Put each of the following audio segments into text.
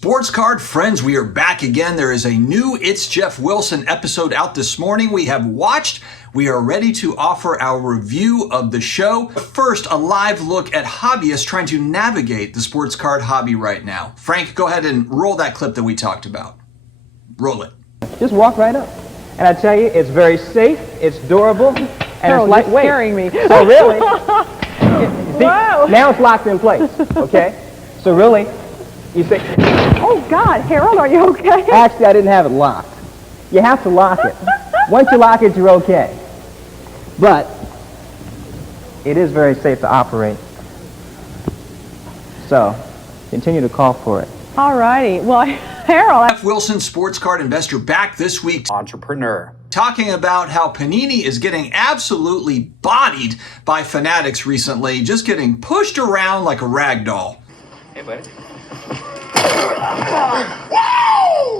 Sports card friends, we are back again. There is a new It's Geoff Wilson episode out this morning. We have watched. We are ready to offer our review of the show. But first, a live look at hobbyists trying to navigate the sports card hobby right now. Frank, go ahead and roll that clip that we talked about. Roll it. Just walk right up. And I tell you, it's very safe, it's durable, and Harold, it's lightweight. You're scaring me. So really, see, Wow. now it's locked in place, okay? So really, you say, Oh God, Harold, are you okay? actually I didn't have it locked. You have to lock it. Once you lock it, you're okay. But it is very safe to operate. So continue to call for it. All righty. Well, Harold, Geoff Wilson, sports card investor, back this week Entrepreneur. talking about how Panini is getting absolutely bodied by Fanatics recently, just getting pushed around like a rag doll. Hey, buddy.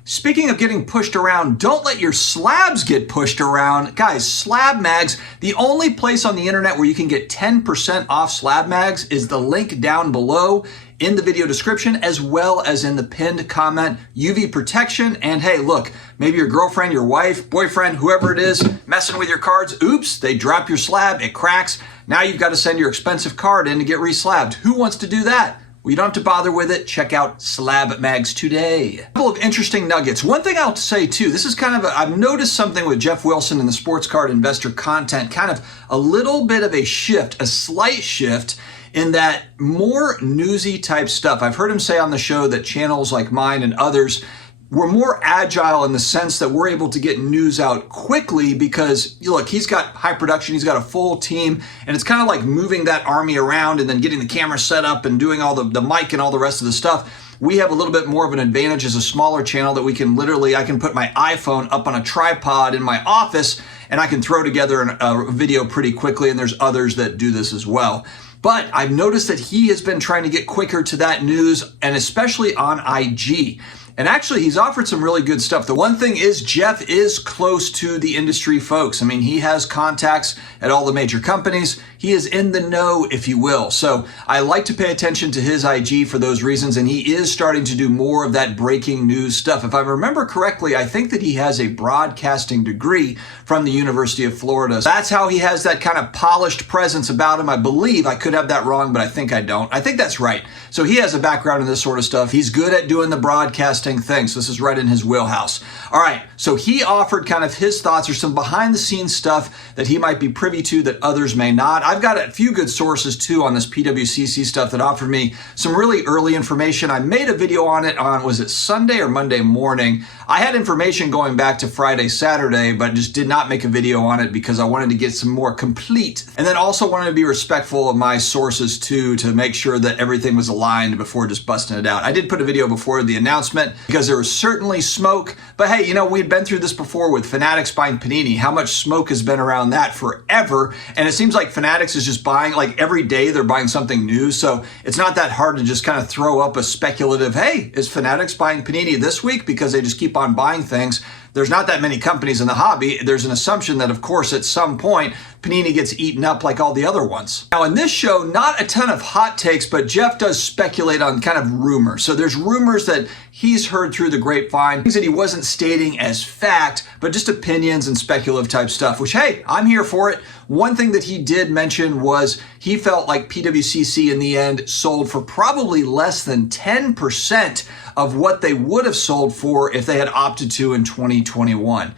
Speaking of getting pushed around, don't let your slabs get pushed around. Guys, SlabMags, the only place on the internet where you can get 10% off SlabMags is the link down below in the video description, as well as in the pinned comment. UV protection, and hey, look, maybe your girlfriend, your wife, boyfriend, whoever it is, messing with your cards. Oops, they drop your slab, it cracks. Now you've got to send your expensive card in to get reslabbed. Who wants to do that? Well, you don't have to bother with it. Check out SlabMags today. A couple of interesting nuggets. One thing I'll say too, this is kind of I've noticed something with Geoff Wilson and the sports card investor content, kind of a little bit of a shift, a slight shift in that more newsy type stuff. I've heard him say on the show that channels like mine and others we're more agile in the sense that we're able to get news out quickly because, look, he's got high production, he's got a full team, and it's kind of like moving that army around and then getting the camera set up and doing all the mic and all the rest of the stuff. We have a little bit more of an advantage as a smaller channel that we can literally, I can put my iPhone up on a tripod in my office and I can throw together a video pretty quickly, and there's others that do this as well. But I've noticed that he has been trying to get quicker to that news, and especially on IG. And actually, he's offered some really good stuff. The one thing is, Geoff is close to the industry folks. I mean, he has contacts at all the major companies. He is in the know, if you will. So I like to pay attention to his IG for those reasons, and he is starting to do more of that breaking news stuff. If I remember correctly, I think that he has a broadcasting degree from the University of Florida. So that's how he has that kind of polished presence about him. I believe, I could have that wrong, but I think I don't. I think that's right. So he has a background in this sort of stuff. He's good at doing the broadcasting thing. So this is right in his wheelhouse. All right. So he offered kind of his thoughts or some behind the scenes stuff that he might be privy to that others may not. I've got a few good sources too on this PWCC stuff that offered me some really early information. I made a video on it on, was it Sunday or Monday morning? I had information going back to Friday, Saturday, but just did not make a video on it because I wanted to get some more complete, and then also wanted to be respectful of my sources too, to make sure that everything was aligned before just busting it out. I did put a video before the announcement because there was certainly smoke, but hey, you know, we'd been through this before with Fanatics buying Panini. How much smoke has been around that forever, and it seems like Fanatics is just buying, like every day they're buying something new, so it's not that hard to just kind of throw up a speculative, hey, is Fanatics buying Panini this week? Because they just keep on buying things. There's not that many companies in the hobby. There's an assumption that, of course, at some point, Panini gets eaten up like all the other ones. Now, in this show, not a ton of hot takes, but Geoff does speculate on kind of rumors. So there's rumors that he's heard through the grapevine, things that he wasn't stating as fact, but just opinions and speculative type stuff, which, hey, I'm here for it. One thing that he did mention was he felt like PWCC in the end sold for probably less than 10% of what they would have sold for if they had opted to in 2021.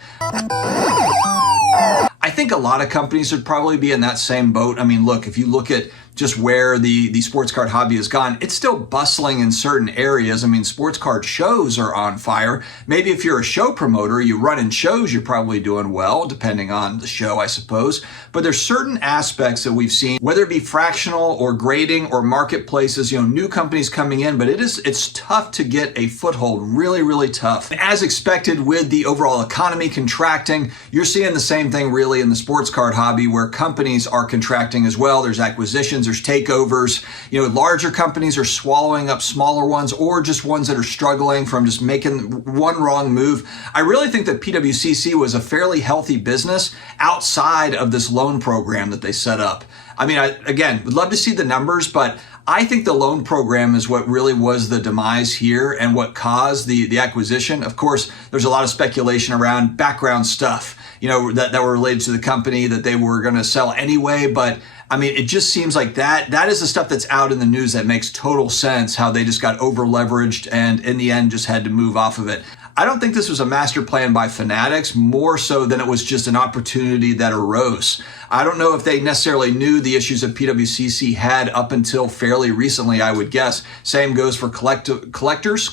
I think a lot of companies would probably be in that same boat. I mean, look, if you look at just where the sports card hobby has gone, it's still bustling in certain areas. I mean, sports card shows are on fire. Maybe if you're a show promoter, you run in shows, you're probably doing well, depending on the show, I suppose. But there's certain aspects that we've seen, whether it be fractional or grading or marketplaces, you know, new companies coming in, but it's tough to get a foothold, really, really tough. As expected with the overall economy contracting, you're seeing the same thing really in the sports card hobby where companies are contracting as well. There's acquisitions, there's takeovers. You know, larger companies are swallowing up smaller ones or just ones that are struggling from just making one wrong move. I really think that PWCC was a fairly healthy business outside of this loan program that they set up. I mean, again, would love to see the numbers, but I think the loan program is what really was the demise here and what caused the acquisition. Of course, there's a lot of speculation around background stuff, that were related to the company that they were going to sell anyway. But I mean, it just seems like that is the stuff that's out in the news that makes total sense, how they just got over leveraged and in the end just had to move off of it. I don't think this was a master plan by Fanatics, more so than it was just an opportunity that arose. I don't know if they necessarily knew the issues that PWCC had up until fairly recently, I would guess. Same goes for collectors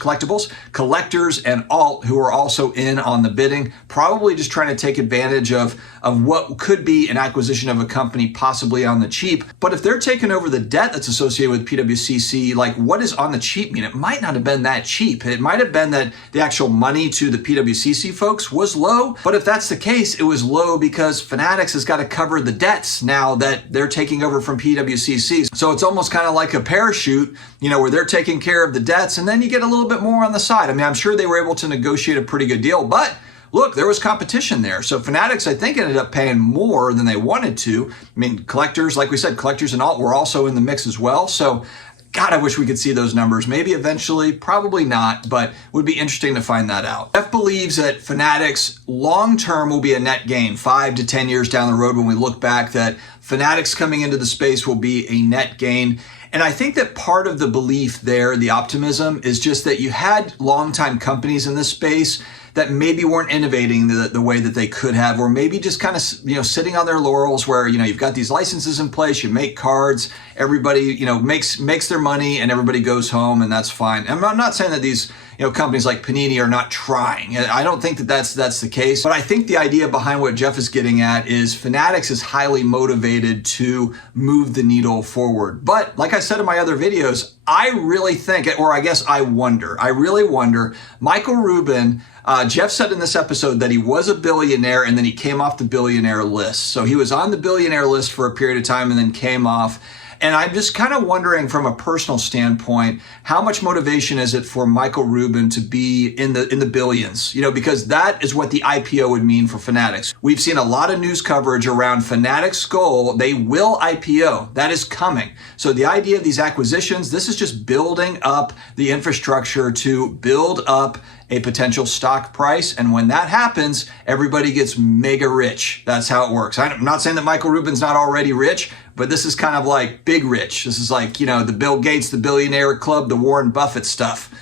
and alt who are also in on the bidding, probably just trying to take advantage of what could be an acquisition of a company possibly on the cheap. But if they're taking over the debt that's associated with PWCC, like what does on the cheap mean? It might not have been that cheap. It might have been that the actual money to the PWCC folks was low. But if that's the case, it was low because Fanatics has got to cover the debts now that they're taking over from PWCC. So it's almost kind of like a parachute, where they're taking care of the debts and then you get a little bit more on the side. I mean, I'm sure they were able to negotiate a pretty good deal, but look, there was competition there. So Fanatics, I think, ended up paying more than they wanted to. I mean, collectors, like we said, collectors and alt were also in the mix as well. So God, I wish we could see those numbers. Maybe eventually, probably not, but would be interesting to find that out. Geoff believes that Fanatics long-term will be a net gain, 5 to 10 years down the road when we look back, that Fanatics coming into the space will be a net gain. And I think that part of the belief there, the optimism, is just that you had longtime companies in this space that maybe weren't innovating the way that they could have, or maybe just kind of, sitting on their laurels where, you've got these licenses in place, you make cards, everybody, makes their money and everybody goes home and that's fine. And I'm not saying that these, companies like Panini are not trying. I don't think that that's the case, but I think the idea behind what Geoff is getting at is Fanatics is highly motivated to move the needle forward. But like I said in my other videos, I really think, or I guess I really wonder, Michael Rubin, Geoff said in this episode that he was a billionaire and then he came off the billionaire list. So he was on the billionaire list for a period of time and then came off. And I'm just kind of wondering from a personal standpoint, how much motivation is it for Michael Rubin to be in the billions? Because that is what the IPO would mean for Fanatics. We've seen a lot of news coverage around Fanatics' goal. They will IPO. That is coming. So the idea of these acquisitions, this is just building up the infrastructure to build up a potential stock price. And when that happens, everybody gets mega rich. That's how it works. I'm not saying that Michael Rubin's not already rich, but this is kind of like big rich. This is like, the Bill Gates, the billionaire club, the Warren Buffett stuff.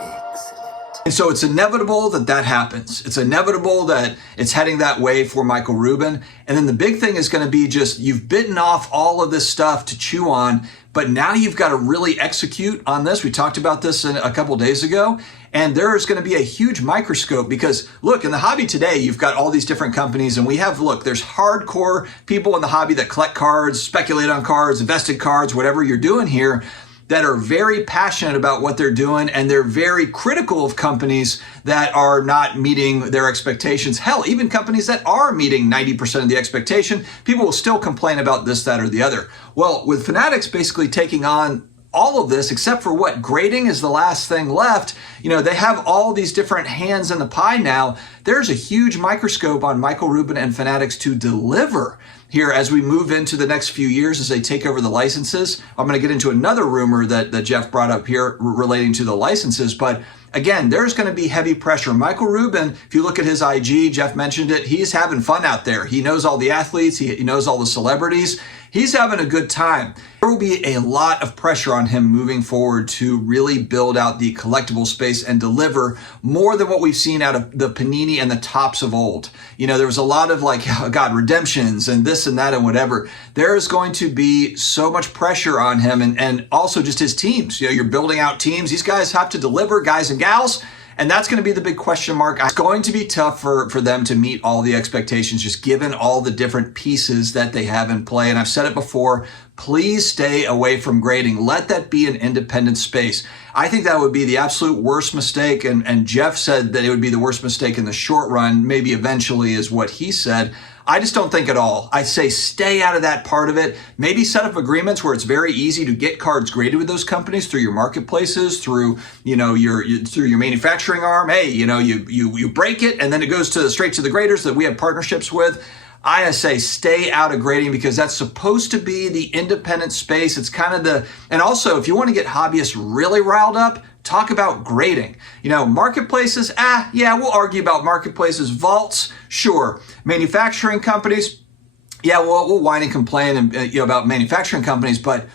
And so it's inevitable that happens. It's inevitable that it's heading that way for Michael Rubin. And then the big thing is going to be just, you've bitten off all of this stuff to chew on, but now you've got to really execute on this. We talked about this a couple days ago. And there is going to be a huge microscope because, look, in the hobby today, you've got all these different companies and there's hardcore people in the hobby that collect cards, speculate on cards, invested cards, whatever you're doing here, that are very passionate about what they're doing and they're very critical of companies that are not meeting their expectations. Hell, even companies that are meeting 90% of the expectation, people will still complain about this, that, or the other. Well, with Fanatics basically taking on all of this, except for what grading is the last thing left, they have all these different hands in the pie now. There's a huge microscope on Michael Rubin and Fanatics to deliver here as we move into the next few years as they take over the licenses. I'm going to get into another rumor that Geoff brought up here relating to the licenses, but again, there's going to be heavy pressure. Michael Rubin, if you look at his IG, Geoff mentioned it, he's having fun out there. He knows all the athletes, he knows all the celebrities. He's having a good time. There will be a lot of pressure on him moving forward to really build out the collectible space and deliver more than what we've seen out of the Panini and the Tops of old. There was a lot of redemptions and this and that and whatever. There is going to be so much pressure on him and also just his teams. You're building out teams. These guys have to deliver, guys and gals. And that's going to be the big question mark. It's going to be tough for them to meet all the expectations, just given all the different pieces that they have in play. And I've said it before, please stay away from grading. Let that be an independent space. I think that would be the absolute worst mistake. And Geoff said that it would be the worst mistake in the short run, maybe eventually is what he said. I just don't think at all. I say stay out of that part of it. Maybe set up agreements where it's very easy to get cards graded with those companies through your marketplaces, through your manufacturing arm. Hey, you break it and then it goes straight to the graders that we have partnerships with. I say stay out of grading because that's supposed to be the independent space. It's kind of and also if you want to get hobbyists really riled up, talk about grading. You know, marketplaces, yeah, we'll argue about marketplaces. Vaults, sure. Manufacturing companies, yeah, we'll whine and complain about manufacturing companies, but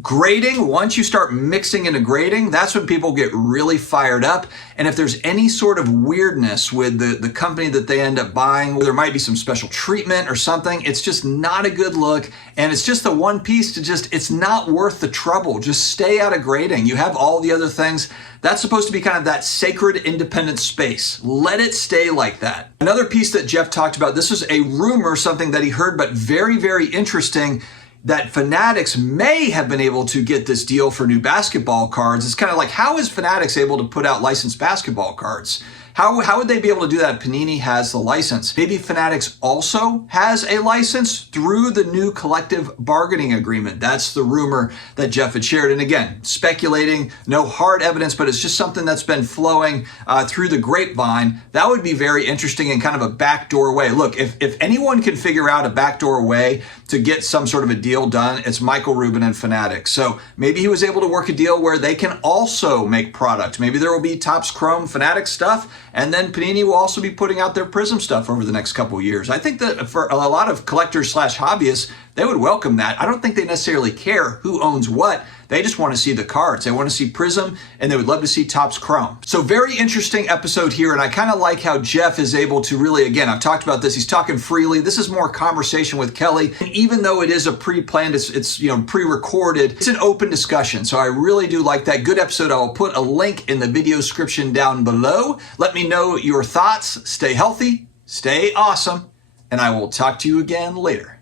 grading, once you start mixing into grading, that's when people get really fired up. And if there's any sort of weirdness with the company that they end up buying, there might be some special treatment or something, it's just not a good look. And it's just the one piece it's not worth the trouble. Just stay out of grading. You have all the other things. That's supposed to be kind of that sacred independent space. Let it stay like that. Another piece that Geoff talked about, this was a rumor, something that he heard, but very, very interesting, that Fanatics may have been able to get this deal for new basketball cards. It's kind of like, how is Fanatics able to put out licensed basketball cards? How would they be able to do that? Panini has the license. Maybe Fanatics also has a license through the new collective bargaining agreement. That's the rumor that Geoff had shared. And again, speculating, no hard evidence, but it's just something that's been flowing through the grapevine. That would be very interesting and kind of a backdoor way. Look, if anyone can figure out a backdoor way to get some sort of a deal done, it's Michael Rubin and Fanatics. So maybe he was able to work a deal where they can also make product. Maybe there will be Topps Chrome Fanatics stuff, and then Panini will also be putting out their Prism stuff over the next couple of years. I think that for a lot of collectors / hobbyists, they would welcome that. I don't think they necessarily care who owns what. They just want to see the cards. They want to see Prism, and they would love to see Topps Chrome. So very interesting episode here, and I kind of like how Geoff is able to really, again, I've talked about this, he's talking freely. This is more conversation with Kelly. And even though it is a pre-planned, it's pre-recorded, it's an open discussion. So I really do like that. Good episode. I will put a link in the video description down below. Let me know your thoughts. Stay healthy, stay awesome, and I will talk to you again later.